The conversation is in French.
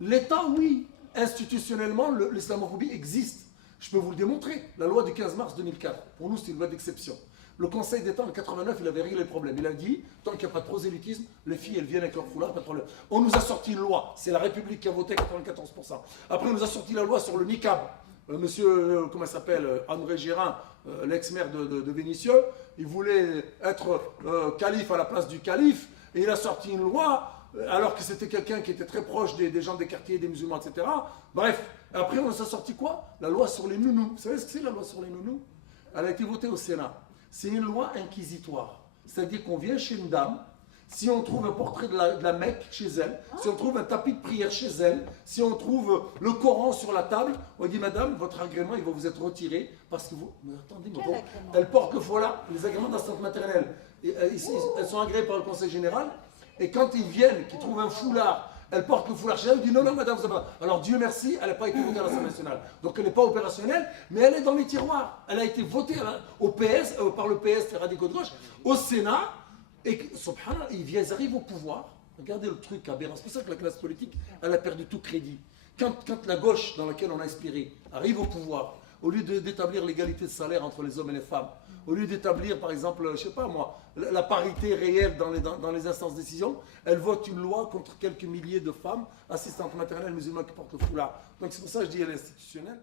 L'État, oui. Institutionnellement, l'islamophobie existe. Je peux vous le démontrer. La loi du 15 mars 2004, pour nous, c'est une loi d'exception. Le Conseil d'État en 89, il avait réglé le problème. Il a dit, tant qu'il n'y a pas de prosélytisme, les filles, elles viennent avec leur foulard, pas de problème. On nous a sorti une loi. C'est la République qui a voté 94%. Après, on nous a sorti la loi sur le niqab. Monsieur, comment il s'appelle, André Gérin, l'ex-maire de Vénissieux, il voulait être calife à la place du calife. Et il a sorti une loi, alors que c'était quelqu'un qui était très proche des gens des quartiers, des musulmans, etc. Bref, après, on nous a sorti quoi? La loi sur les nounous. Vous savez ce que c'est, la loi sur les nounous? Elle a été votée au Sénat. C'est une loi inquisitoire. C'est-à-dire qu'on vient chez une dame, si on trouve un portrait de la Mecque chez elle, si on trouve un tapis de prière chez elle, si on trouve le Coran sur la table, on dit, madame, votre agrément, il va vous être retiré parce que vous... Mais attendez, mais bon, elle porte le voilà, les agréments d'assistante maternelle. Elles sont agréées par le Conseil général, et quand ils viennent, qu'ils trouvent un foulard, elle porte le foulard chez elle, elle dit non, non, madame, vous avez pas. Alors Dieu merci, elle n'a pas été votée à l'Assemblée nationale. Donc elle n'est pas opérationnelle, mais elle est dans les tiroirs. Elle a été votée au PS, par le PS, les radicaux de gauche, au Sénat, et subhanallah, ils arrivent au pouvoir. Regardez le truc aberrant. C'est pour ça que la classe politique, elle a perdu tout crédit. Quand la gauche, dans laquelle on a inspiré, arrive au pouvoir, au lieu d'établir l'égalité de salaire entre les hommes et les femmes, au lieu d'établir, par exemple, je ne sais pas moi, la parité réelle dans les instances de décision, elle vote une loi contre quelques milliers de femmes, assistantes maternelles musulmanes qui portent le foulard. Donc c'est pour ça que je dis à l'institutionnel.